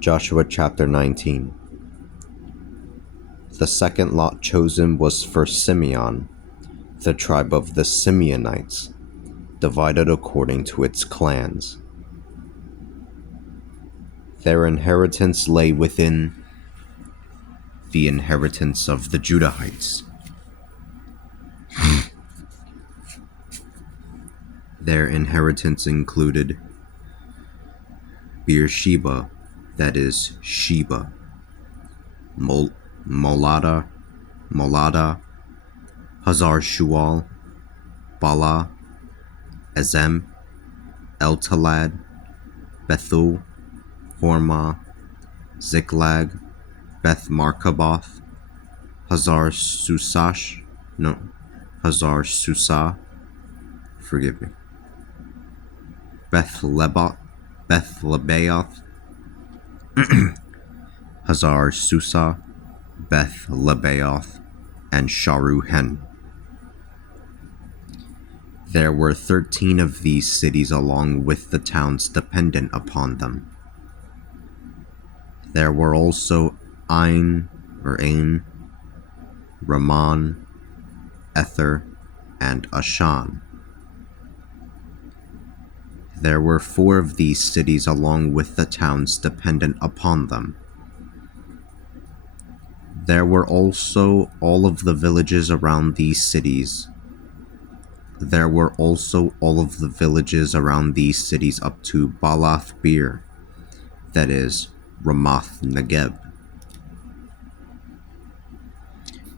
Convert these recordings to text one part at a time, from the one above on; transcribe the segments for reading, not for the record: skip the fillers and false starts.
Joshua chapter 19. The second lot chosen was for Simeon, the tribe of the Simeonites, divided according to its clans. Their inheritance lay within the inheritance of the Judahites. Their inheritance included Beersheba, that is, Sheba, Molada, Hazar Shual, Bala, Ezem, Eltalad, Bethul, Hormah, Ziklag, Beth Markaboth, Hazar Susah, forgive me, Beth Lebaoth, Hazar Susah, Beth Lebaoth, and Sharuhen. There were 13 of these cities along with the towns dependent upon them. There were also Ain, Ramon, Ether, and Ashan. There were 4 of these cities along with the towns dependent upon them. There were also all of the villages around these cities. There were also all of the villages around these cities up to Baalath Beer, that is, Ramoth Negeb.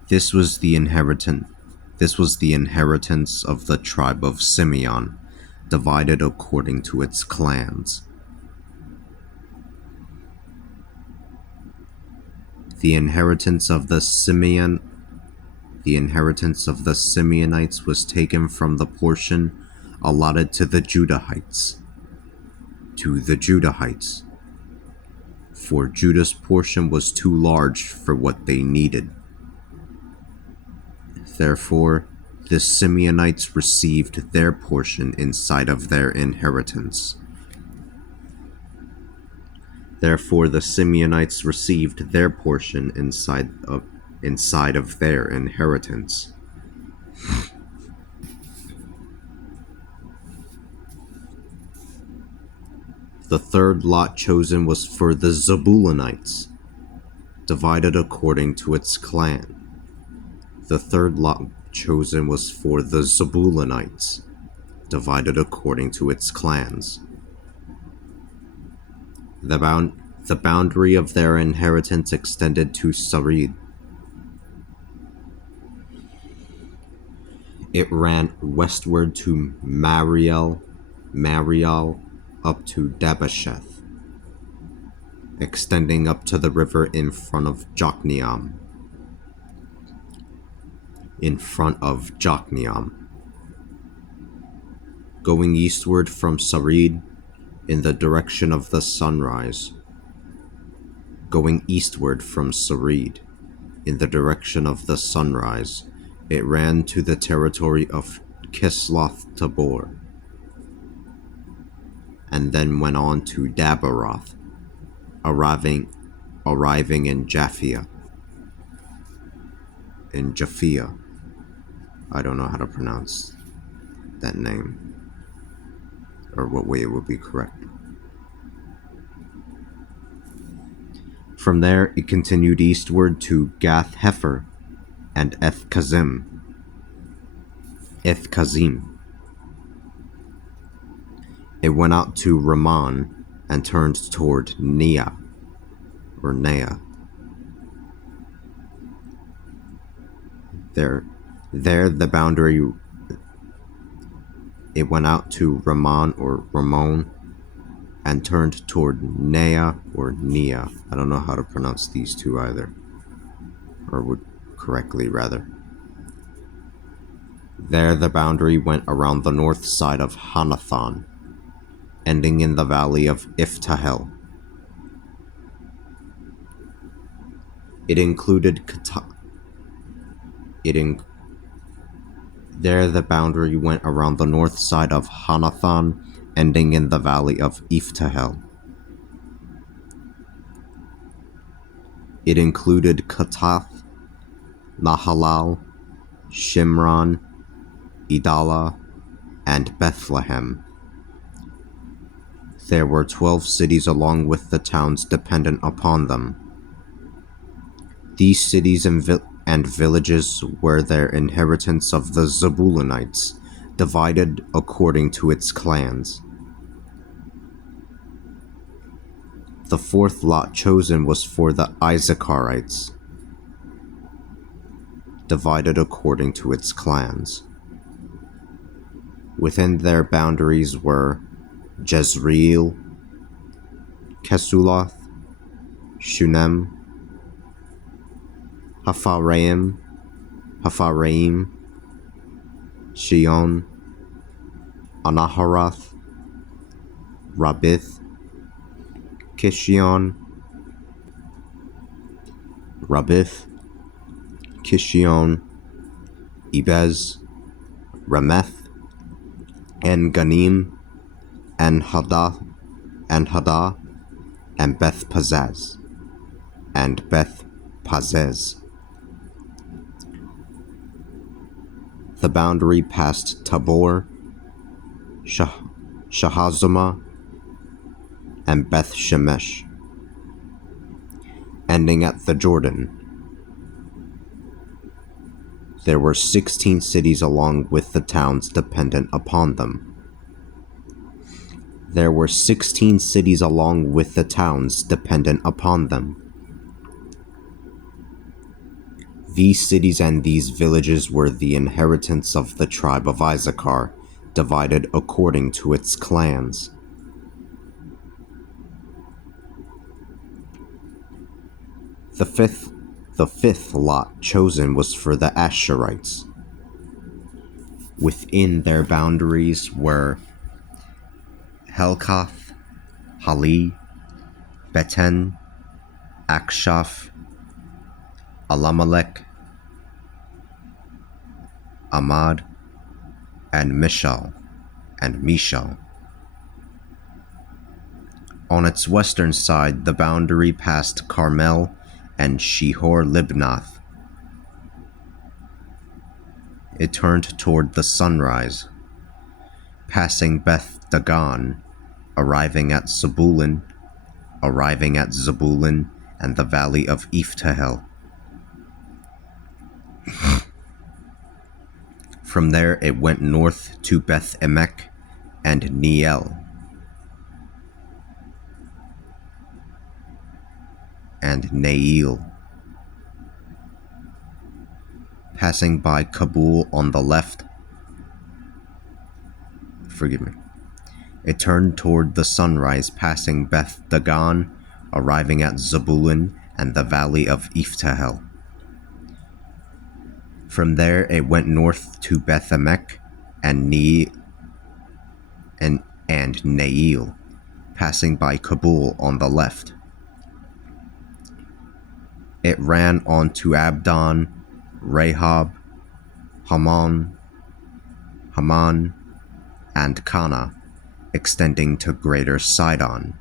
This was the inheritance of the tribe of Simeon, divided according to its clans. The inheritance of the Simeonites was taken from the portion allotted to the Judahites. For Judah's portion was too large for what they needed. Therefore, the Simeonites received their portion inside of their inheritance. Therefore, the Simeonites received their portion inside of their inheritance. The third lot chosen was for the Zebulunites, divided according to its clan. The third lot chosen was for the Zebulunites, divided according to its clans. The boundary of their inheritance extended to Sarid. It ran westward to Mariel up to Dabasheth, extending up to the river in front of Jokneam. Going eastward from Sarid in the direction of the sunrise. It ran to the territory of Kisloth Tabor, and then went on to Dabaroth, arriving in Japhia. I don't know how to pronounce that name, or what way it would be correct. From there, it continued eastward to Gath Hefer and Eth Kazim. It went out to Ramon and turned toward Nea. There the boundary. It went out to Ramon and turned toward Nea. I don't know how to pronounce these two either, or would correctly rather. There the boundary went around the north side of Hanathon, ending in the valley of Iftahel. There the boundary went around the north side of Hanathon, ending in the valley of Iftahel. It included Katath, Nahalal, Shimron, Idalah, and Bethlehem. There were 12 cities along with the towns dependent upon them. These cities and villages were their inheritance of the Zabulonites, divided according to its clans. The fourth lot chosen was for the Issacharites, divided according to its clans. Within their boundaries were Jezreel, Kesuloth, Shunem, Hapharaim, Shion, Anaharath, Rabith, Kishion, Ibez, Rameth, and Ganim, and Hadah, and Beth Pazaz, The boundary passed Tabor, Shahazumah, and Beth Shemesh, ending at the Jordan. There were 16 cities along with the towns dependent upon them. These cities and these villages were the inheritance of the tribe of Issachar, divided according to its clans. The fifth lot chosen was for the Asherites. Within their boundaries were Helkath, Hali, Beten, Akshaph, Alamelech, Amad, and Mishal. On its western side, the boundary passed Carmel and Shihor-Libnath. It turned toward the sunrise, passing Beth Dagon, arriving at Zebulun and the valley of Iphtahel. From there it went north to Beth Emek and Neiel, passing by Kabul on the left. It turned toward the sunrise, passing Beth Dagon, arriving at Zebulun and the valley of Iphtahel. From there it went north to Beth Emek and Neiel, passing by Kabul on the left. It ran on to Abdon, Rahab, Haman, and Kana, extending to Greater Sidon.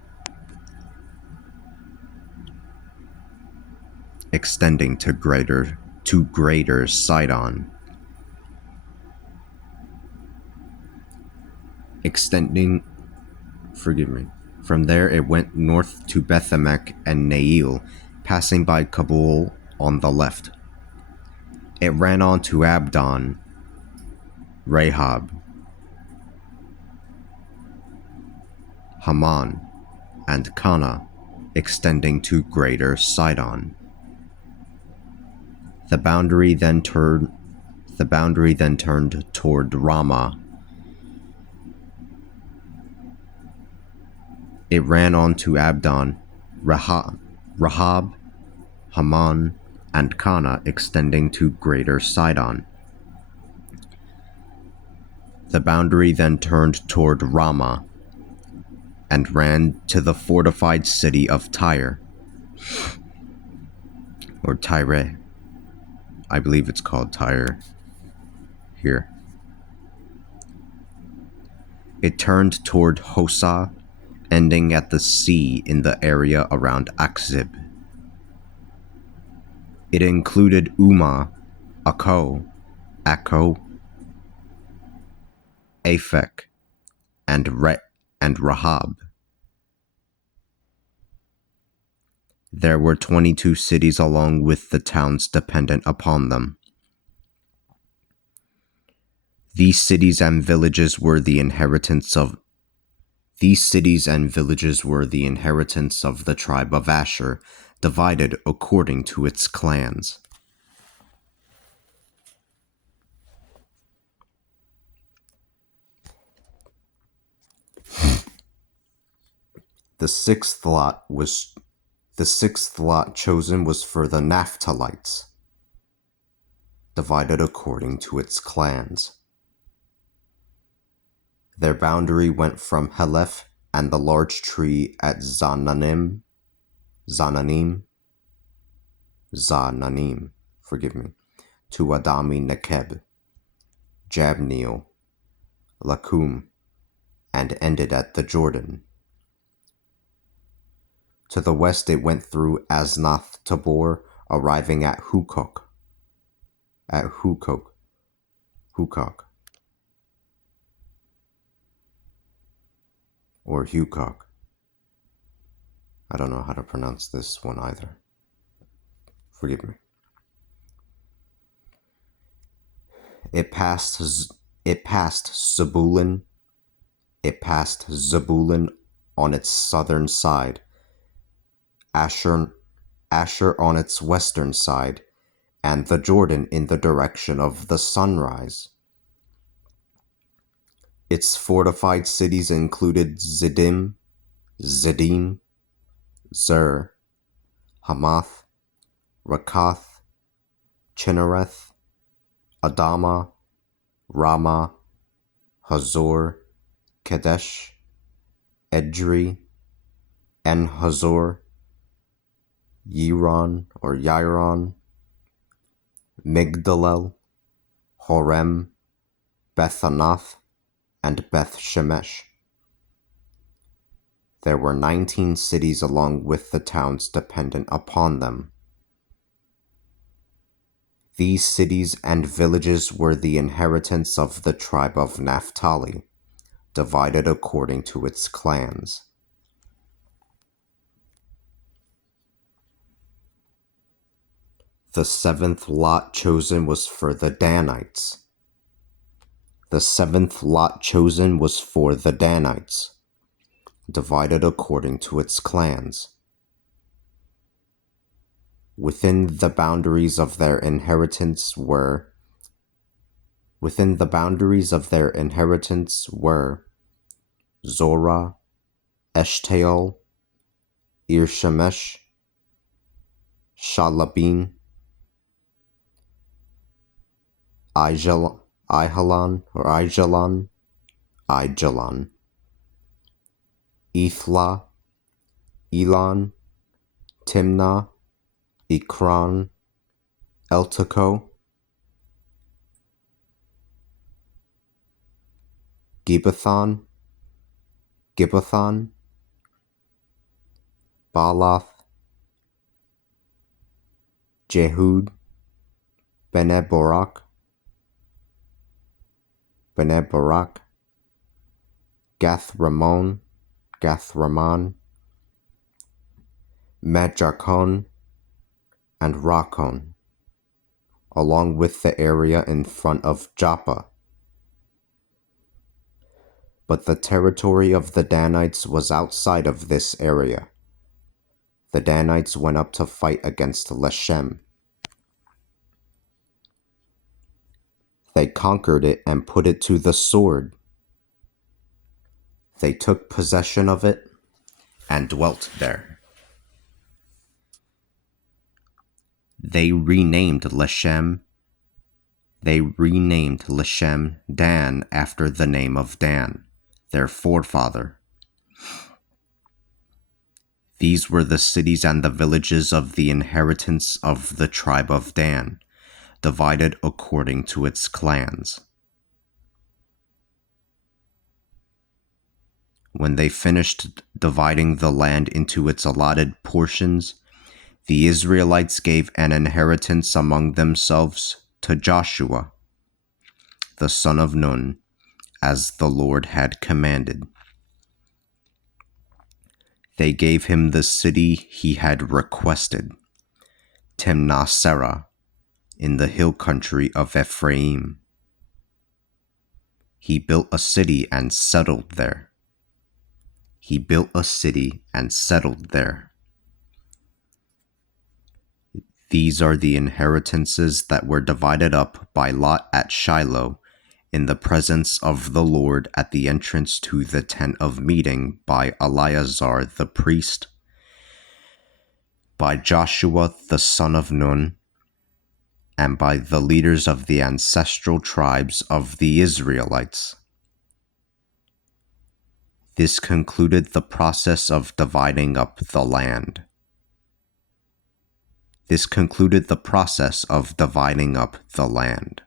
From there it went north to Beth Emek and Neiel, passing by Kabul on the left. It ran on to Abdon, Rahab, Haman, and Kana, extending to Greater Sidon. The boundary then turned toward Ramah. It ran on to Abdon, Rahab, Haman, and Kana, extending to Greater Sidon. The boundary then turned toward Ramah and ran to the fortified city of Tyre, or Tyre. I believe it's called Tyre here. It turned toward Hosah, ending at the sea in the area around Akzib. It included Umma, Akko, Akko, Aphek, and Rahab. There were 22 cities along with the towns dependent upon them. These cities and villages were the inheritance of the tribe of Asher, divided according to its clans. The sixth lot chosen was for the Naphtalites, divided according to its clans. Their boundary went from Heleph and the large tree at Zananim, to Adami Nekeb, Jabneel, Lakum, and ended at the Jordan. To the west it went through Asnath Tabor, arriving at Hukok. Or Hukok. I don't know how to pronounce this one either. Forgive me. It passed Zebulun. On its southern side, Asher on its western side, and the Jordan in the direction of the sunrise. Its fortified cities included Ziddim, Zer, Hamath, Rakath, Chinnereth, Adama, Ramah, Hazor, Kadesh, Edrei, En-Hazor, Yiron, Migdalel, Horem, Bethanath, and Beth Shemesh. There were 19 cities along with the towns dependent upon them. These cities and villages were the inheritance of the tribe of Naphtali, divided according to its clans. The seventh lot chosen was for the Danites. Divided according to its clans. Within the boundaries of their inheritance were Zorah, Eshtaol, Irshemesh, Shalabin, Aijalon, Ethla, Elon, Timnah, Ekron, Elteco, Gibbethon, Baalath, Jehud, Bene Barak, Gath Ramon, Medjarkon, and Rakon, along with the area in front of Joppa. But the territory of the Danites was outside of this area. The Danites went up to fight against Leshem. They conquered it and put it to the sword. They took possession of it and dwelt there. They renamed Leshem Dan after the name of Dan, their forefather. These were the cities and the villages of the inheritance of the tribe of Dan, divided according to its clans. When they finished dividing the land into its allotted portions, The Israelites gave an inheritance among themselves to Joshua, the son of Nun, as the Lord had commanded. They gave him the city he had requested, Timnath-serah, in the hill country of Ephraim. He built a city and settled there. He built a city and settled there. These are the inheritances that were divided up by lot at Shiloh, in the presence of the Lord at the entrance to the tent of meeting by Eleazar the priest, by Joshua the son of Nun, and by the leaders of the ancestral tribes of the Israelites. This concluded the process of dividing up the land. This concluded the process of dividing up the land.